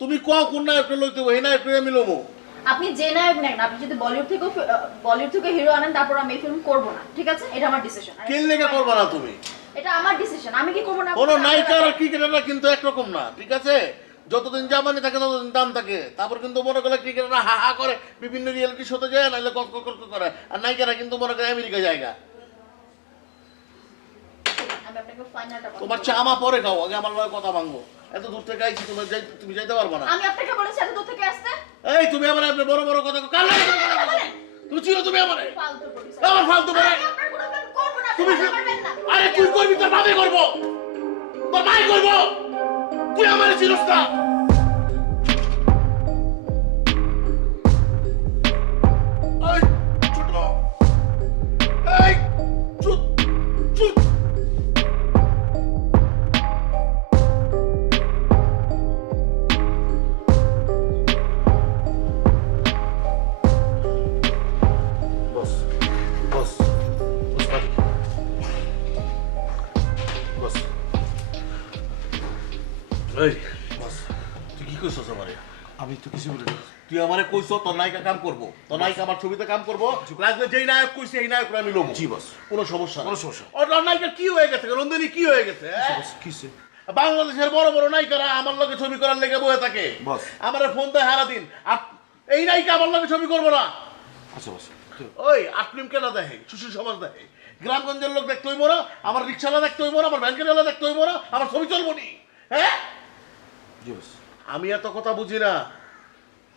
তুমি কোন নায়কটা লইতে হবো, এই নায়কটা আমি লমো। আপনি যে নায়ক নেন, আপনি যদি বলিউড থেকে হিরো আনেন, তারপর আমি এই ফিল্ম করবো না, ঠিক আছে? এটা আমার ডিসিশন। কেন লেগে করবা না তুমি? এটা আমার ডিসিশন, আমি কি করবো না? কোনো নায়িকা আর ক্রিকেটাররা কিন্তু একরকম না, ঠিক আছে? যতদিন জামানি থাকে ততদিন দাম থাকে, তারপর কিন্তু মনে করে ক্রিকেটাররা হা হা করে বিভিন্ন রিয়েলিটি শোতে যায়, নাহলে কত করে, আর নায়িকারা কিন্তু মনে করে আমেরিকা জায়গা। আমি আপনাকে ফাইনালটা বলবো। তোমার চামা পরে খাও, আগে আমার লগে কথা ভাঙবো। এত দূর থেকে আইছি, তুমি যাইতে পারবা না। আমি আপনাকে বলেছি এত দূর থেকে আসতে। এই তুমি আমার আপনি বড় বড় কথা কাল লাগে কথা বলো। তুমি চিনো তুমি আমারে? ফালতু বলিস। আমার ফালতু বলে। আমি আপনার কোনো কাজ করবো না, তুমি আপনি পারবেন না। আরে তুই করবি, তোর ভাবে করবো, তোর ভাই করবো, তুই আমারে চিনোস না। এই ছোট, এই চুপ চুপ। বস বস বস পারি বস। এই বস, তুই কি কইছস আমারে? আমি তো কিছু বলি না। তুই আমারে কইছ তোর নায়িকা কাম করবো, তোর নায়িকা আমার ছবিতে কাম করবো, লাগলে যেই নায়ক কইছে এই নায়ক আমি লমু। জি বস। কোনো সমস্যা না। কোনো সমস্যা। ওর নায়িকা কি হয়ে গেছে, রন্ধনী কি হয়ে গেছে? কিসে? বাংলাদেশের বড় বড় নায়িকারা আমার লগে ছবি করার লেগে বসে থাকে, বস। আমার ফোন দেয় হারা দিন, আর এই নায়িকা আমার লগে ছবি করবো না। আচ্ছা বস। ওই আটলিম কেনা দেখে, সুশীল সমাজ দেখে, গ্রামগঞ্জের লোক দেখতে হইব না, আমার রিক্সাওয়ালা দেখতে হইব না, আমার ব্যাংকের দেখতে হইব না, আমার ছবি চলবো নি? হ্যাঁ, জি বস। আমি এত কথা বুঝি না।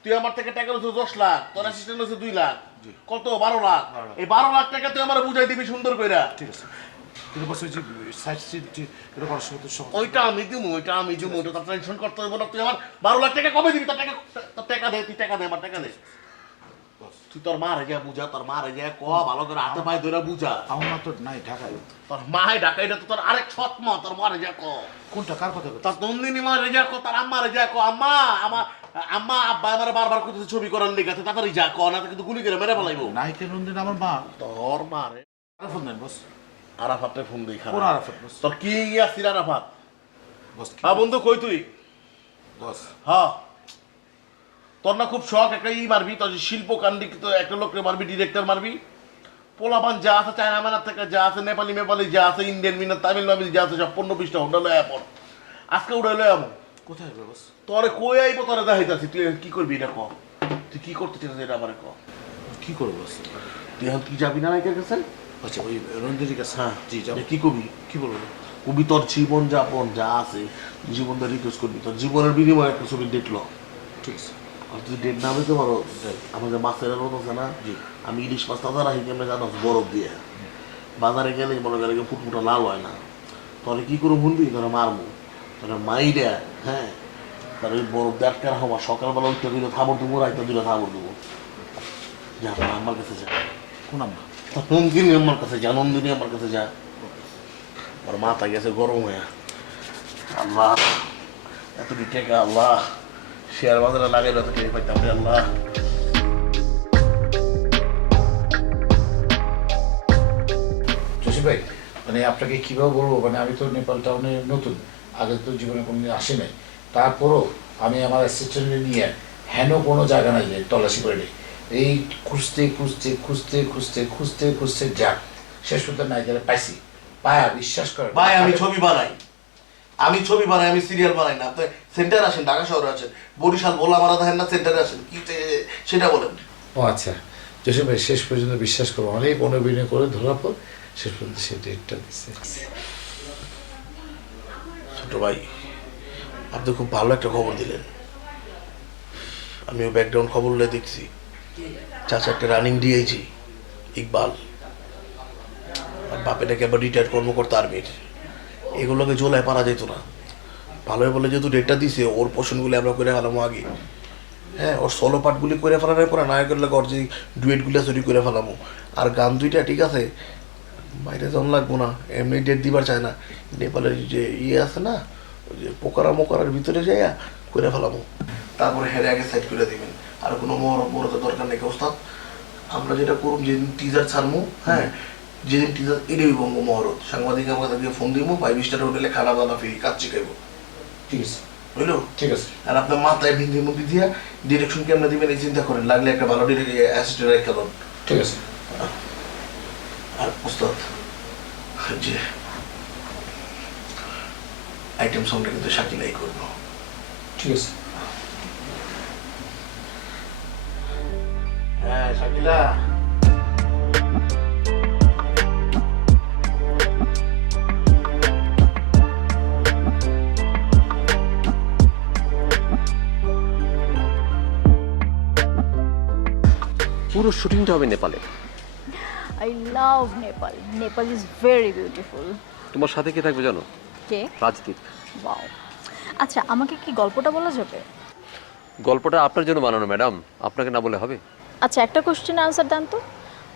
তুই আমার থেকে টাকা হচ্ছে 10 লাখ, তোর অ্যাসিস্ট্যান্ট হচ্ছে 2 লাখ, কত 12 লাখ। এই 12 লাখ টাকা তুই আমার বুঝাই দিবি সুন্দর কইরা। ঠিক আছে। কিন্তু বস ওই যে সাইড সিট এটা করার সময় তো ওইটা আমি দিমু, ওইটা তো টেনশন করতে হবে না। তুই আমার 12 লাখ টাকা কবে দিবি? তোর টাকা দে, তুই টাকা দে, আমার টাকা দে। তুই তোর মা রেগে বুঝা, তোর মা রেগে ক ভালো করে হাতে পায়ে ধরে বুঝা। আমার মা তো নাই ঢাকায়। তোর মায় ডাকা, এটা তো তোর আরেক সৎ মা, তোর মা রেগে ক। কোনটা কার কথা বলছিস? তার নন্দিনী মা রেগে ক, তার আম্মা রেগে ক। আম্মা আমার আম্মা আব্বা আমার বারবার করতেছে ছবি করার লেগে, তাড়াতাড়ি যা ক, না তো কিন্তু গুলি করে মেরে ফেলাইবো। নায়িকা নন্দিন আমার মা। তোর মা রে। আর ফোন দেন বস। আরাফাতে ফোন দিই কোন আরাফাত বস? তোর কি আসছিল আরাফাত? বস কি? হ্যাঁ বন্ধু কই তুই? বস হ্যাঁ তোর না খুব শখ একটা মারবি, তোর শিল্প কান্ডি তো একটা লোককে মারবি, ডিরেক্টর মারবি। পোলাপান যা আছে চায়না মানার থেকে যা আছে, নেপালি মেপালি যা আছে, ইন্ডিয়ান মিনার তামিল মামিল যা আছে সব 15-20টা হোটেল লয়া পড়। আজকে উড়ে লয়া আমো। কোথায় হবে বস? তোরে কই আইবো, তোরে দেখাইতাছি। তুই কি করবি এটা ক? তুই কি করতে চাস এটা আমারে ক? কি করবো বস? তুই এখন কি যাবি না নায়িকার কাছে? আচ্ছা ওই রঞ্জনির কাছে। হ্যাঁ জি যাবো। কি করবি? কি বলবো? কবি তোর জীবন যাপন যা আছে, জীবনটা রিকোয়েস্ট করবি। তোর জীবনের বিনিময়ে একটা ছবি দেখলো। ঠিক আছে। আর তুই ডেট না দিতে পারো, আমাদের মাছের রোদ আছে না, আমি ইলিশ মাছ তাজা রাখি কেমন জানো, বরফ দিয়ে। বাজারে গেলে মনে করে ফুটফুটা লাল হয় না। তোরে কি করে ভুলবি, তোরা মারবো, তোরা মাইরা, হ্যাঁ তার ওই বরফ দিয়ে আটকে রাখো। সকালবেলা উঠতে দিলে থাবর দেবো, রাইতে দিলে থাবর দেবো। যা আমার কাছে যা, কোন আম্মা? নন্দিনী আমার কাছে যা, নন্দিনী আমার কাছে যা। আমার মাথা গেছে গরম হয়ে। আল্লাহ এত টাকা, আল্লাহ শেয়ার বাজারে লাগাইলে তো টের পাইতাম রে আল্লাহ। জসিম ভাই, মানে আপনাকে কিভাবে বলবো, মানে আমি তো নেপাল টাউনে নতুন, আগে তো জীবনে কোনোদিন আসি নাই। তারপরও আমি আমার অ্যাসিস্ট্যান্টে নিয়ে হেন কোনো জায়গা নাই যে তল্লাশি করে নিই। এই খুঁজতে খুঁজতে খুঁজতে খুঁজতে খুঁজতে খুঁজতে যাক শেষ পর্যন্ত নায়িকারে পাইছি। পায়া বিশ্বাস করেন ভাই আমি ছবি বানাই, আমি ছবি বানাই, আমি সিরিয়াল বানাই না। আপনি সেন্টার আসেন, ঢাকা শহরে আছেন, বরিশাল ভোলা মারা দেখেন না, সেন্টারে আসেন কি সেটা বলেন। ও আচ্ছা জসিম ভাই, শেষ পর্যন্ত বিশ্বাস করবো, অনেক অনুবিনয় করে ধরার পর শেষ পর্যন্ত সে ডেটটা দিচ্ছে। ছোট ভাই আপনি খুব ভালো একটা খবর দিলেন। আমিও ব্যাকগ্রাউন্ড খবর দেখছি, চাচা একটা রানিং ডিআইজি ইকবাল, আর বাপেটাকে আবার রিটায়ার্ড কর্মকর্তা আর্মির। এগুলোকে জোলায় পারা যেত না। ভালোই বলে যেহেতু ডেটটা দিছে, ওর পোর্শনগুলি আমরা করে ফেলামো আগে। হ্যাঁ ওর সোলো পার্টগুলি করে ফেলানোর পরে নায়কের লাগে ওর যে ডুয়েটগুলো তৈরি করে ফেলামো। আর গান দুইটা ঠিক আছে, বাইরে যাওয়া লাগবো না, এমনি ডেট দিবার চায় না। নেপালের যে আছে না, ওই যে পোকারা মোকারার ভিতরে যাইয়া করে ফেলামো, তারপরে হেরে আগে সাইড করে দিবেন। আর কোনো মহরতের দরকার নেই ওস্তাদ। আমরা যেটা করুন, যেদিন টিজার ছাড়বো, হ্যাঁ যেদিন টিজার এটাই বঙ্গ মহরত, সাংবাদিক আমাদেরকে ফোন দিব, 5-20টা হোটেলে খানা দানা ফ্রি, কাজ শিখাইবো। ঠিক আছে বুঝলো? ঠিক আছে। আর আপনার মাথায় ভিন্দির মধ্যে দিয়া ডিরেকশন কেমন দিবেন এই চিন্তা করেন, লাগলে একটা ভালো অ্যাসিস্ট্যান্ট রেখে দেন। ঠিক আছে। আর ওস্তাদ যে আইটেম সংটা কিন্তু শাকিলাই করবো। ঠিক আছে। হ্যাঁ শাকিলা, পুরো শুটিংটা হবে নেপালে। I love Nepal. Nepal is very beautiful. তোমার সাথে কে থাকবে জানো? কে? রাজদীপ। ওয়াও। আচ্ছা আমাকে কি গল্পটা বলা যাবে? গল্পটা আপনার জন্য বানানো ম্যাডাম, আপনাকে না বলে হবে? আচ্ছা একটা কোশ্চেন আনসার দেন তো,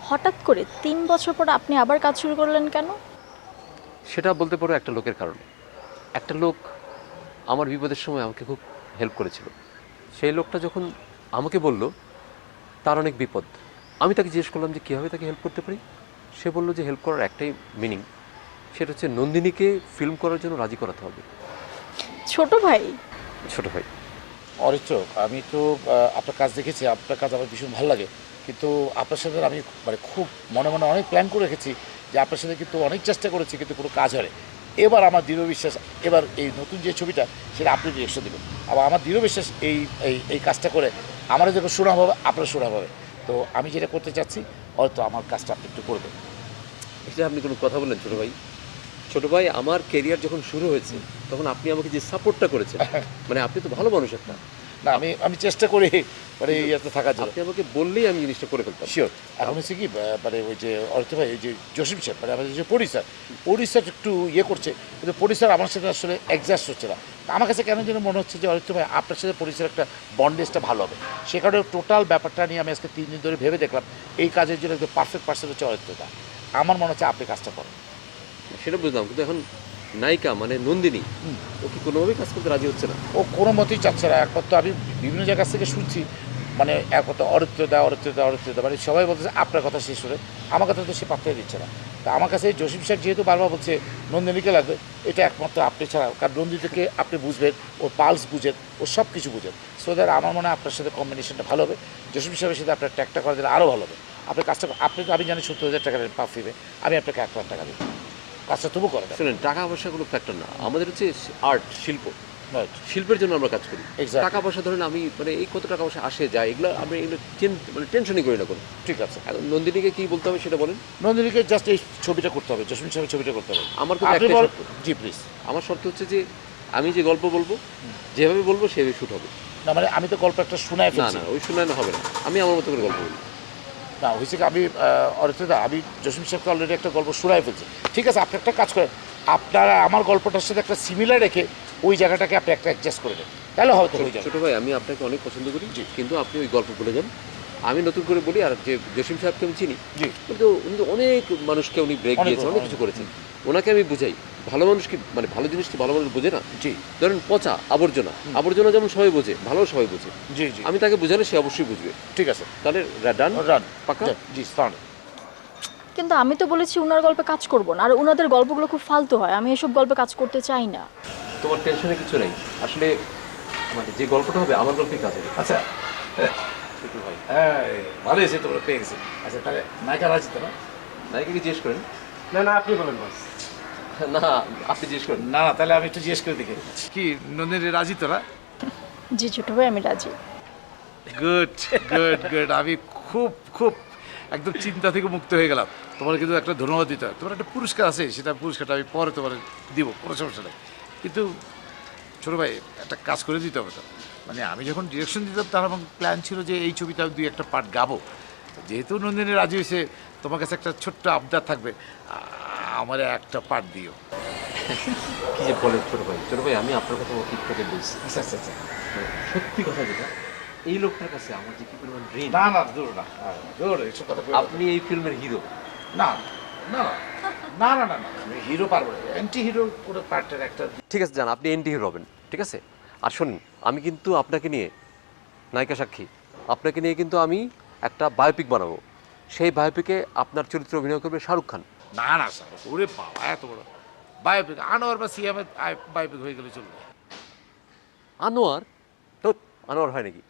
হঠাৎ করে 3 বছর পর আপনি আবার কাজ শুরু করলেন কেন? সেটা বলতে পারো একটা লোকের কারণে। একটা লোক আমার বিপদের সময় আমাকে খুব হেল্প করেছিল। সেই লোকটা যখন আমাকে বলল তার অনেক বিপদ, আমি তাকে জিজ্ঞেস করলাম যে কীভাবে তাকে হেল্প করতে পারি। সে বলল যে হেল্প করার একটাই মিনিং, সেটা হচ্ছে নন্দিনীকে ফিল্ম করার জন্য রাজি করাতে হবে। ছোট ভাই? ছোট ভাই। অরিত্র, আমি তো আপনার কাজ দেখেছি, আপনার কাজ আমার ভীষণ ভালো লাগে, কিন্তু আপনার সাথে আমি মানে খুব মনে মনে অনেক প্ল্যান করে রেখেছি যে আপনার সাথে কিন্তু অনেক চেষ্টা করেছি, কিন্তু কোনো কাজ হয়। এবার আমার দৃঢ় বিশ্বাস, এবার এই নতুন যে ছবিটা সেটা আপনি ডিরেকশন দেবেন। আবার আমার দৃঢ় বিশ্বাস এই এই এই কাজটা করে আমারও যখন শোনা হবে, আপনার শোনা হবে। তো আমি যেটা করতে চাচ্ছি, হয়তো আমার কাজটা আপনি একটু করবেন। এটা আপনি কোনো কথা বললেন ছোট ভাই? ছোট ভাই, আমার কেরিয়ার যখন শুরু হয়েছে তখন আপনি আমাকে যে সাপোর্টটা করেছেন, মানে আপনি তো ভালো মানুষ একটা। না আমি চেষ্টা করি মানে ইয়াতে থাকার জন্য। আপনি আমাকে বললেই আমি জিনিসটা করে ফেলতাম। শিওর। এখন হচ্ছে কি মানে ওই যে অরিত্র ভাই, এই যে জসিম সাহেব মানে আমাদের যে পরিচার একটু ইয়ে করছে, কিন্তু পরিচার আমার সাথে আসলে অ্যাডজাস্ট হচ্ছে না। তা আমার কাছে কেন যেন মনে হচ্ছে যে অরিত্র ভাই আপনার সাথে পরিচার একটা বন্ডেজটা ভালো হবে। সে কারণে টোটাল ব্যাপারটা নিয়ে আমি আজকে 3 দিন ধরে ভেবে দেখলাম এই কাজের জন্য একদম পারফেক্ট পার্সন হচ্ছে অরিত্রদা। আমার মনে হচ্ছে আপনি কাজটা করেন। সেটা বুঝলাম, কিন্তু এখন নায়িকা মানে নন্দিনী ও কি কোনোভাবেই কাজ করতে রাজি হচ্ছে না? ও কোনো মতেই চাচ্ছে না। একমাত্র আমি বিভিন্ন জায়গা থেকে শুনছি, মানে এক কথা অরিত্রদা মানে সবাই বলতেছে আপনার কথা শেষ করে, আমার কথা তো সে পাত্তাই দিচ্ছে না। তা আমার কাছে জসিম সাহেব যেহেতু বারবার বলছে নন্দিনীকে লাগবে, এটা একমাত্র আপনি ছাড়া, কারণ নন্দিনীকে আপনি বুঝবেন, ওর পালস বুঝেন, ও সব কিছু বুঝেন। সো দ্যাট আমার মনে হয় আপনার সাথে কম্বিনেশনটা ভালো হবে। জসিম সাহেবের সাথে আপনার ট্যাগটা করে দিলে আরও ভালো হবে। আপনি কাজটা আপনি তো, আমি জানি 70,000 টাকা পার ফিবে, আমি আপনাকে 1 লাখ টাকা দিই, কাজটা তবু করে দেন। শুনেন, টাকা পয়সা কোনো ফ্যাক্টর না, আমাদের হচ্ছে আর্ট, শিল্প, রাইট, শিল্পের জন্য আমরা কাজ করি। Exactly. টাকা পয়সা ধরেন আমি মানে এই কত টাকা পয়সা আসে যায় এগুলো আমি এগুলো মানে টেনশনই করি না কোনো। ঠিক আছে। এখন নন্দিনীকে কি বলতে হবে সেটা বলেন। নন্দিনীকে জাস্ট এই ছবিটা করতে হবে, জসিম সাহেবের ছবিটা করতে হবে। আমার কিন্তু আপনি একটাই বল, শর্ত। জি প্লিজ। আমার শর্ত হচ্ছে যে আমি যে গল্প বলবো, যেভাবে বলবো সেভাবে শুট হবে। না মানে আমি তো গল্প একটা শোনায় না ফেলছি। না, ওই শোনানো হবে না, আমি আমার মতো করে গল্প বলবো। না হয়েছে কি, আমি অরিত্রদা আমি জসিম সাহেবকে অলরেডি একটা গল্প শোনায় ফেলছি। ঠিক আছে, আপনি একটা কাজ করেন, আপনারা আমার গল্পটার সাথে একটা সিমিলার রেখে ওই জায়গাটাকে আপনি একটা অ্যাডজাস্ট করে দেন, তাহলে হয়তো হয়ে যাবে। ছোট ভাই, আমি আপনাকে অনেক পছন্দ করি, কিন্তু আপনি ওই গল্প বলে যান, আমি নতুন করে বলি। আর যে জসিম সাহেবকে আমি চিনি, জি। কিন্তু উনি তো অনেক মানুষকে উনি ব্রেক অনেক, দিয়েছেন, অনেক কিছু করেছেন। ওনাকে আমি বুঝাই, ভালো মানুষ কি মানে ভালো জিনিস কি ভালো মানুষ বোঝে না? জি ধরেন পচা আবর্জনা, আবর্জনা যেমন সবাই বোঝে, ভালো সবাই বোঝে। জি জি আমি তাকে বোঝালে সে অবশ্যই বুঝবে। ঠিক আছে, তাহলে ডান, রান পাক্কা? জি স্টার্ট। কিন্তু আমি তো বলেছি উনার গল্পে কাজ করব না, আর উনাদের গল্পগুলো খুব ফালতু হয়, আমি এসব গল্পে কাজ করতে চাই না। তোমার টেনশনে কিছু নেই, আসলে মানে যে গল্পটা হবে আমার গল্পেই কাজ হবে। আচ্ছা ছোট ভাই, হ্যাঁ ভালো হয়েছে, তোমরা পেয়ে গেছি। আচ্ছা তাহলে নায়িকা রাজি তো না? নায়িকাকে জিজ্ঞেস করেন। না না, আপনি বলেন বস। না, আপনি জিজ্ঞেস করেন। না না, তাহলে আমি একটু জিজ্ঞেস করে দেখি কি নন্দিনী রাজি তো না? জি ছোট ভাই, আমি রাজি। গুড গুড গুড, আমি খুব খুব একদম চিন্তা থেকে মুক্ত হয়ে গেলাম। তোমার কিন্তু একটা ধন্যবাদ দিতে হয়, তোমার একটা পুরস্কার আছে, সেটা পুরস্কারটা আমি পরে তোমার দিব, কোনো সমস্যা নেই। কিন্তু ছোটো ভাই একটা কাজ করে দিতে হবে তো, মানে আমি যখন ডিরেকশন দিতাম তার আমার প্ল্যান ছিল যে এই ছবিটা 2-1টা পার্ট গাবো। যেহেতু নন্দিনী রাজি হয়েছে, তোমার কাছে একটা ছোট্ট আবদার থাকবে, আমার একটা পার্ট দিও। কি যে বলেন ছোট ভাই, ছোট ভাই আমি আপনার কথা ঠিক করে বলছি। আচ্ছা আচ্ছা আচ্ছা। সত্যি কথা যেটা, এই লোকটার কাছে আমার যে কি পরিমাণ ঋণ। না না দূর না, দূর এইসব কথা কইও না। আপনি এই ফিল্মের হিরো। না না না না না না, আমি হিরো পারবো না, অ্যান্টি হিরো কোনো পার্টের একটা। ঠিক আছে, যান, আপনি এন্টি হিরো হবেন, ঠিক আছে। আর শুনুন, আমি কিন্তু আপনাকে নিয়ে, নায়িকা সাক্ষী, আপনাকে নিয়ে কিন্তু আমি একটা বায়োপিক বানাবো। সেই বায়োপিকে আপনার চরিত্রে অভিনয় করবে শাহরুখ খান। না না স্যার, ওরে বাবা এত বড় বায়োপিক, আনোয়ার বা সিএমের বায়োপিক হয়ে গেলে চলবে। আনোয়ার? তো আনোয়ার হয় নাকি?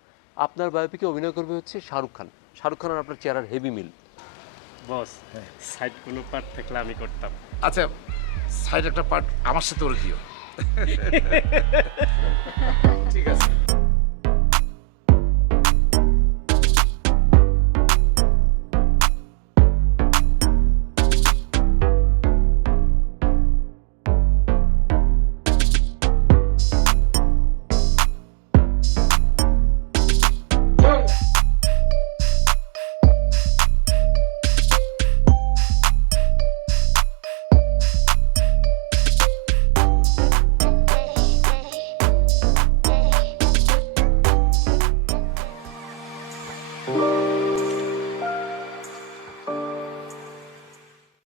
আপনার বায়োপিকে অভিনয় করবে হচ্ছে শাহরুখ খান। শাহরুখ খান আর আপনার চেহারার হেভি মিল। বস, সাইড কোনো পার্ট থাকলে আমি করতাম। আচ্ছা সাইড একটা পার্ট আমার সাথে ওরে দিও।